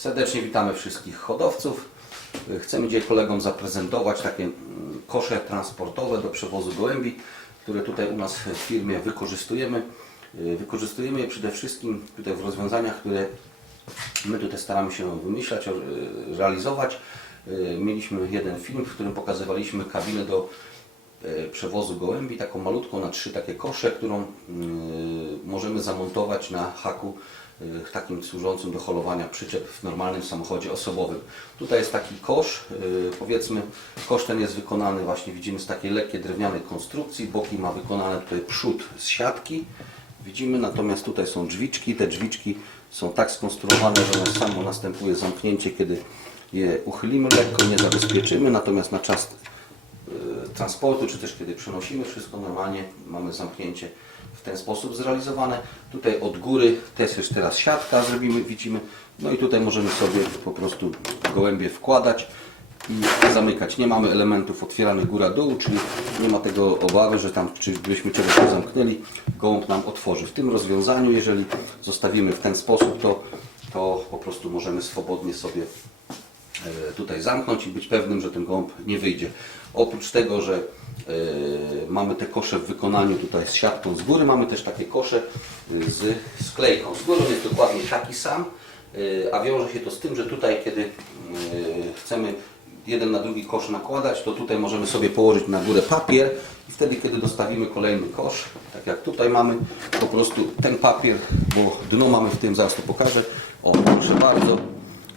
Serdecznie witamy wszystkich hodowców. Chcemy dzisiaj kolegom zaprezentować takie mm, kosze transportowe do przewozu gołębi, które tutaj u nas w firmie wykorzystujemy. Y, Wykorzystujemy je przede wszystkim tutaj w rozwiązaniach, które my tutaj staramy się wymyślać, y, realizować. Y, Mieliśmy jeden film, w którym pokazywaliśmy kabinę do przewozu gołębi, taką malutką na trzy takie kosze, którą y, możemy zamontować na haku y, takim służącym do holowania przyczep w normalnym samochodzie osobowym. Tutaj jest taki kosz, powiedzmy, kosz ten jest wykonany właśnie, widzimy z takiej lekkiej drewnianej konstrukcji, boki ma wykonane tutaj przód z siatki, widzimy, natomiast tutaj są drzwiczki, te drzwiczki są tak skonstruowane, że samo następuje zamknięcie, kiedy je uchylimy lekko, nie zabezpieczymy, natomiast na czas transportu, czy też kiedy przenosimy wszystko normalnie, mamy zamknięcie w ten sposób zrealizowane. Tutaj od góry też jest teraz siatka, zrobimy, widzimy. No i tutaj możemy sobie po prostu gołębie wkładać i zamykać. Nie mamy elementów otwieranych góra-dół, czyli nie ma tego obawy, że tam czy gdybyśmy czegoś nie zamknęli, gołąb nam otworzy. W tym rozwiązaniu, jeżeli zostawimy w ten sposób, to, to po prostu możemy swobodnie sobie tutaj zamknąć i być pewnym, że ten gołąb nie wyjdzie. Oprócz tego, że e, mamy te kosze w wykonaniu tutaj z siatką z góry, mamy też takie kosze e, z sklejką. Z góry jest dokładnie taki sam, e, a wiąże się to z tym, że tutaj kiedy e, chcemy jeden na drugi kosz nakładać, to tutaj możemy sobie położyć na górę papier i wtedy, kiedy dostawimy kolejny kosz, tak jak tutaj mamy, po prostu ten papier, bo dno mamy w tym, zaraz to pokażę, o proszę bardzo,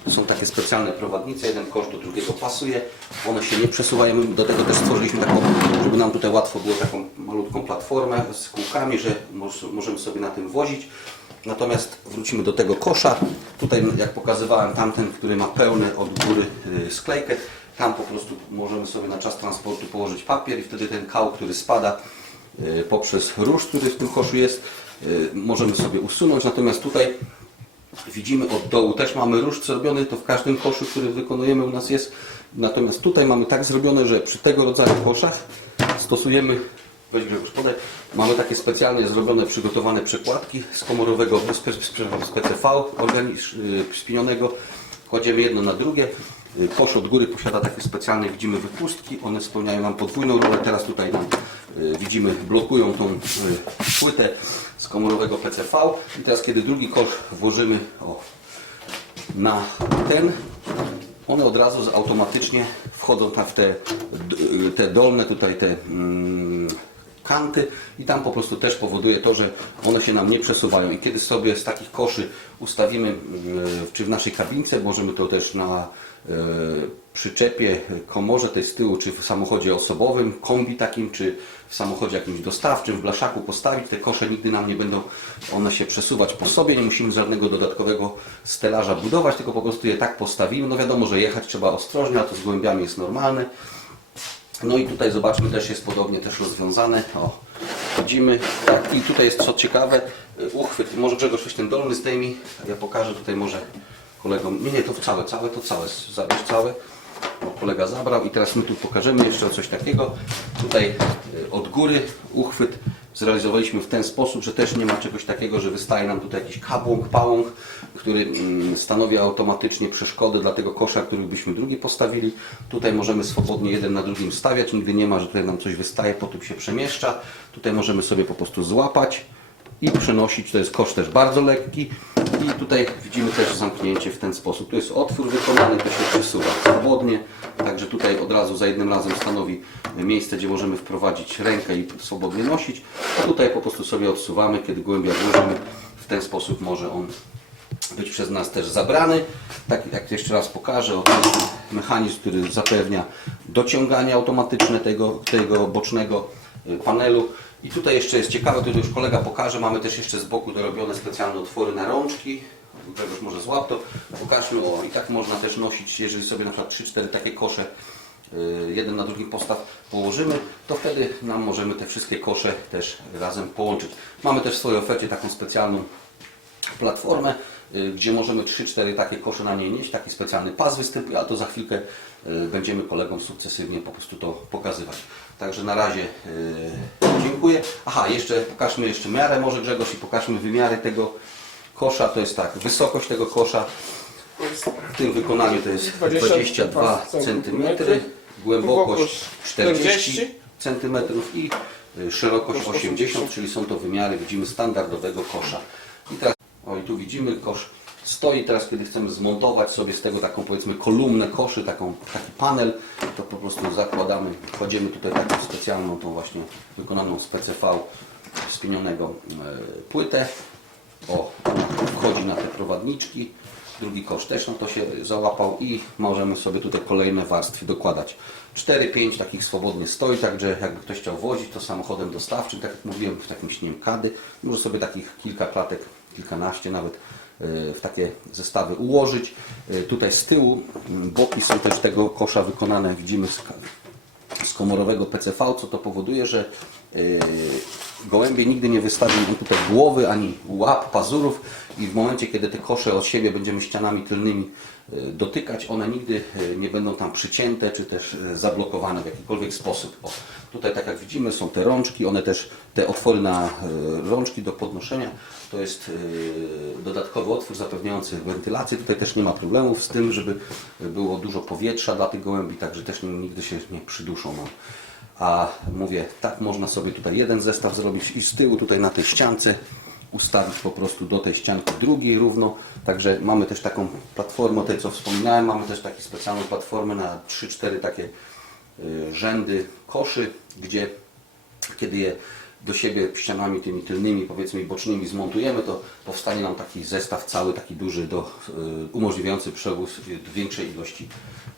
są takie specjalne prowadnice, jeden kosz do drugiego pasuje, one się nie przesuwają, do tego też stworzyliśmy taką, żeby nam tutaj łatwo było taką malutką platformę z kółkami, że moż- możemy sobie na tym wozić. Natomiast wrócimy do tego kosza. Tutaj, jak pokazywałem, tamten, który ma pełny od góry y, sklejkę, tam po prostu możemy sobie na czas transportu położyć papier i wtedy ten kał, który spada y, poprzez róż, który w tym koszu jest, y, możemy sobie usunąć. Natomiast tutaj Widzimy od dołu też mamy róż zrobiony, to w każdym koszu, który wykonujemy u nas jest. Natomiast tutaj mamy tak zrobione, że przy tego rodzaju koszach stosujemy, weź Grzegorz podaj, mamy takie specjalnie zrobione, przygotowane przekładki z komorowego z, PCV yy, spinionego. Kładziemy jedno na drugie. Yy, Kosz od góry posiada takie specjalne, widzimy wypustki, one spełniają nam podwójną rolę. Teraz tutaj nam widzimy, blokują tą yy, płytę z komorowego PCV. I teraz kiedy drugi kosz włożymy o, na ten, one od razu automatycznie wchodzą w te, d- te dolne tutaj te mm, kanty i tam po prostu też powoduje to, że one się nam nie przesuwają i kiedy sobie z takich koszy ustawimy mm, czy w naszej kabince, możemy to też na e, przyczepie, komorze tej z tyłu, czy w samochodzie osobowym, kombi takim, czy w samochodzie jakimś dostawczym, w blaszaku postawić, te kosze nigdy nam nie będą one się przesuwać po sobie, nie musimy żadnego dodatkowego stelaża budować, tylko po prostu je tak postawimy. No wiadomo, że jechać trzeba ostrożnie, a to z gołębiami jest normalne. No i tutaj zobaczmy, też jest podobnie też rozwiązane. O, widzimy. Tak, I tutaj jest co ciekawe, y, uchwyt. Może Grzegorz weź ten dolny zdejmij. Ja pokażę tutaj może kolegom. Nie, nie, to całe, całe, to całe. Zabierz całe. O, kolega zabrał i teraz my tu pokażemy jeszcze coś takiego. Tutaj y, od góry uchwyt zrealizowaliśmy w ten sposób, że też nie ma czegoś takiego, że wystaje nam tutaj jakiś kabłąk, pałąk, który mm, stanowi automatycznie przeszkodę dla tego kosza, który byśmy drugi postawili. Tutaj możemy swobodnie jeden na drugim stawiać, nigdy nie ma, że tutaj nam coś wystaje, potem się przemieszcza. Tutaj możemy sobie po prostu złapać i przenosić. To jest kosz też bardzo lekki i tutaj widzimy też zamknięcie w ten sposób. Tu jest otwór wykonany, to się przesuwa swobodnie, także tutaj od razu za jednym razem stanowi miejsce, gdzie możemy wprowadzić rękę i swobodnie nosić, a tutaj po prostu sobie odsuwamy, kiedy głębia włożymy. W ten sposób może on być przez nas też zabrany. Tak jak jeszcze raz pokażę, mechanizm, który zapewnia dociąganie automatyczne tego, tego bocznego panelu. I tutaj jeszcze jest ciekawe, to już kolega pokaże, mamy też jeszcze z boku dorobione specjalne otwory na rączki. Grzegorz może złap to. Pokażmy, o i tak można też nosić, jeżeli sobie na przykład 3-4 takie kosze y, jeden na drugim postaw położymy, to wtedy nam możemy te wszystkie kosze też razem połączyć. Mamy też w swojej ofercie taką specjalną platformę, y, gdzie możemy 3-4 takie kosze na niej nieść, taki specjalny pas występuje, a to za chwilkę y, będziemy kolegom sukcesywnie po prostu to pokazywać. Także na razie y, dziękuję. Aha, jeszcze pokażmy jeszcze miarę może Grzegorz i pokażmy wymiary tego kosza. To jest tak, wysokość tego kosza W tym wykonaniu to jest 22 22 cm, głębokość głębokość 40 40 cm i y, szerokość 80, czyli są to wymiary, widzimy, standardowego kosza. I teraz, o i tu widzimy, kosz stoi, teraz kiedy chcemy zmontować sobie z tego taką powiedzmy kolumnę koszy, taką, taki panel, to po prostu zakładamy, kładziemy tutaj taką specjalną, tą właśnie wykonaną z PCV spienionego e, płytę. O, wchodzi na te prowadniczki. Drugi kosz też na to się załapał i możemy sobie tutaj kolejne warstwy dokładać. 4-5 takich swobodnie stoi, także jakby ktoś chciał wozić to samochodem dostawczym, tak jak mówiłem, w takim śniem kady, może sobie takich kilka klatek, kilkanaście nawet w takie zestawy ułożyć. Y, Tutaj z tyłu mm, boki są też tego kosza wykonane, widzimy, z komorowego PCV, co to powoduje, że yy, gołębie nigdy nie wystawią nam tutaj głowy, ani łap, pazurów i w momencie, kiedy te kosze od siebie będziemy ścianami tylnymi yy, dotykać, one nigdy yy, nie będą tam przycięte, czy też yy, zablokowane w jakikolwiek sposób. Tutaj tak jak widzimy są te rączki, one też, te otwory na rączki do podnoszenia, to jest dodatkowy otwór zapewniający wentylację. Tutaj też nie ma problemów z tym, żeby było dużo powietrza dla tych gołębi, także też nigdy się nie przyduszą. No. A mówię, tak można sobie tutaj jeden zestaw zrobić i z tyłu tutaj na tej ściance ustawić po prostu do tej ścianki drugiej równo. Także mamy też taką platformę, o tej co wspominałem, mamy też takie specjalną platformę na 3-4 takie y, rzędy koszy, gdzie kiedy je do siebie ścianami tymi tylnymi, powiedzmy bocznymi zmontujemy, to powstanie nam taki zestaw cały, taki duży, do, y, umożliwiający przewóz większej ilości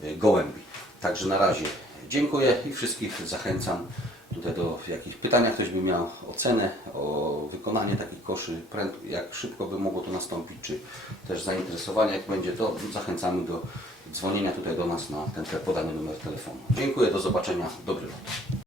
y, gołębi. Także na razie dziękuję i wszystkich zachęcam tutaj do jakichś pytań, ktoś by miał ocenę o wykonanie takich koszy, jak szybko by mogło to nastąpić, czy też zainteresowanie, jak będzie, to zachęcamy do dzwonienia tutaj do nas na ten podany numer telefonu. Dziękuję, do zobaczenia, dobry lot.